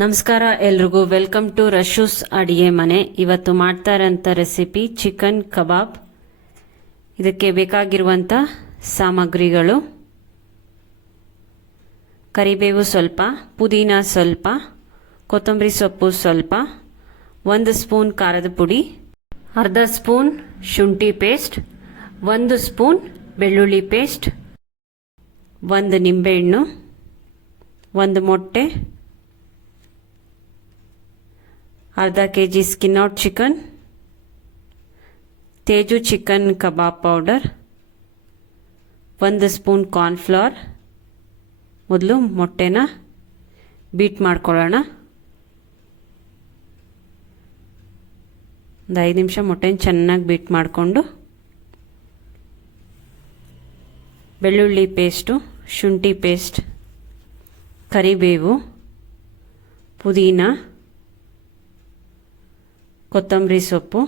ನಮಸ್ಕಾರ ಎಲ್ರಿಗೂ, welcome to ರಶೂಸ್ ಅಡಿಗೆ ಮನೆ. ಇವತ್ತು ಮಾಡ್ತಾ ಇರೋಂಥ ರೆಸಿಪಿ ಚಿಕನ್ ಕಬಾಬ್. ಇದಕ್ಕೆ ಬೇಕಾಗಿರುವಂಥ ಸಾಮಗ್ರಿಗಳು: ಕರಿಬೇವು ಸ್ವಲ್ಪ, ಪುದೀನ ಸ್ವಲ್ಪ, ಕೊತ್ತಂಬರಿ ಸೊಪ್ಪು ಸ್ವಲ್ಪ, 1 ಸ್ಪೂನ್ ಖಾರದ ಪುಡಿ, ಅರ್ಧ ಸ್ಪೂನ್ ಶುಂಠಿ ಪೇಸ್ಟ್, 1 ಸ್ಪೂನ್ ಬೆಳ್ಳುಳ್ಳಿ ಪೇಸ್ಟ್, 1 ನಿಂಬೆಹಣ್ಣು, 1 ಮೊಟ್ಟೆ, अर्धा kg skin out chicken, Teju chicken kebab powder, 1 spoon cornflour. ಮೊದಲು ಮೊಟ್ಟೆನ ಬೀಟ್ ಮಾಡ್ಕೊಳ್ಳೋಣ. ಒಂದು 5 ನಿಮಿಷ ಮೊಟ್ಟೆನ ಚೆನ್ನಾಗಿ ಬೀಟ್ ಮಾಡಿಕೊಂಡು ಬೆಳ್ಳುಳ್ಳಿ ಪೇಸ್ಟು, ಶುಂಠಿ ಪೇಸ್ಟ್, ಕರಿಬೇವು, ಪುದೀನ, ಕೊತ್ತಂಬರಿ ಸೊಪ್ಪು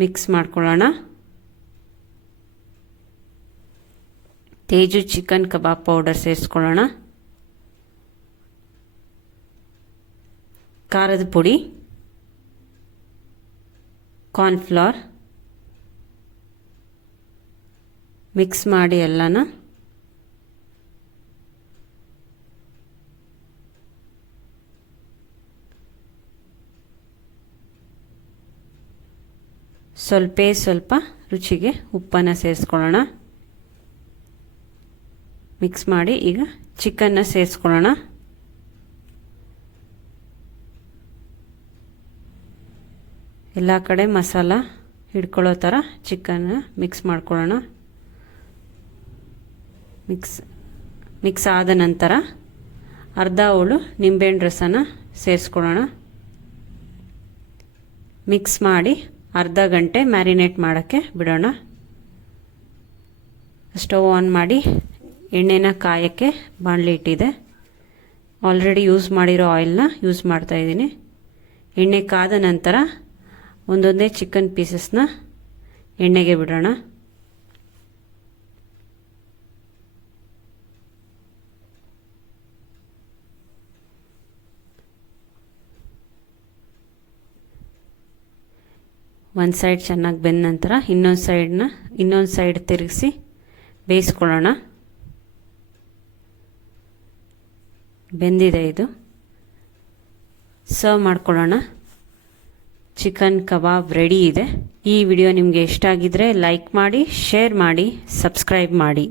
ಮಿಕ್ಸ್ ಮಾಡ್ಕೊಳ್ಳೋಣ. ತೇಜು ಚಿಕನ್ ಕಬಾಬ್ ಪೌಡರ್ ಸೇರಿಸ್ಕೊಳ್ಳೋಣ. ಖಾರದ ಪುಡಿ, ಕಾರ್ನ್ಫ್ಲವರ್ ಮಿಕ್ಸ್ ಮಾಡಿ ಎಲ್ಲನ ಸ್ವಲ್ಪ ರುಚಿಗೆ ಉಪ್ಪನ್ನು ಸೇರಿಸ್ಕೊಳ್ಳೋಣ. ಮಿಕ್ಸ್ ಮಾಡಿ ಈಗ ಚಿಕನ್ನ ಸೇರಿಸ್ಕೊಳ್ಳೋಣ. ಎಲ್ಲ ಕಡೆ ಮಸಾಲ ಹಿಡ್ಕೊಳ್ಳೋ ಥರ ಚಿಕನ್ನ ಮಿಕ್ಸ್ ಮಾಡ್ಕೊಳ್ಳೋಣ. ಮಿಕ್ಸ್ ಆದ ನಂತರ ಅರ್ಧ ಹೋಳು ನಿಂಬೆಹಣ್ಣು ರಸನ ಸೇರಿಸ್ಕೊಳ್ಳೋಣ. ಮಿಕ್ಸ್ ಮಾಡಿ ಅರ್ಧ ಗಂಟೆ ಮ್ಯಾರಿನೇಟ್ ಮಾಡೋಕ್ಕೆ ಬಿಡೋಣ. ಸ್ಟವ್ ಆನ್ ಮಾಡಿ ಎಣ್ಣೆನ ಕಾಯೋಕ್ಕೆ ಬಾಣಲಿ ಇಟ್ಟಿದೆ. ಆಲ್ರೆಡಿ ಯೂಸ್ ಮಾಡಿರೋ ಆಯಿಲ್ನ ಯೂಸ್ ಮಾಡ್ತಾಯಿದ್ದೀನಿ. ಎಣ್ಣೆ ಕಾದ ನಂತರ ಒಂದೊಂದೇ ಚಿಕನ್ ಪೀಸಸ್ನ ಎಣ್ಣೆಗೆ ಬಿಡೋಣ. ಒಂದು ಸೈಡ್ ಚೆನ್ನಾಗಿ ಬೆಂದ ನಂತರ ಇನ್ನೊಂದು ಸೈಡ್ ತಿರುಗಿಸಿ ಬೇಯಿಸ್ಕೊಳ್ಳೋಣ. ಬೆಂದಿದೆ, ಇದು ಸರ್ವ್ ಮಾಡ್ಕೊಳ್ಳೋಣ. ಚಿಕನ್ ಕಬಾಬ್ ರೆಡಿ ಇದೆ. ಈ ವಿಡಿಯೋ ನಿಮಗೆ ಇಷ್ಟ ಆಗಿದ್ರೆ ಲೈಕ್ ಮಾಡಿ, ಶೇರ್ ಮಾಡಿ, ಸಬ್ಸ್ಕ್ರೈಬ್ ಮಾಡಿ.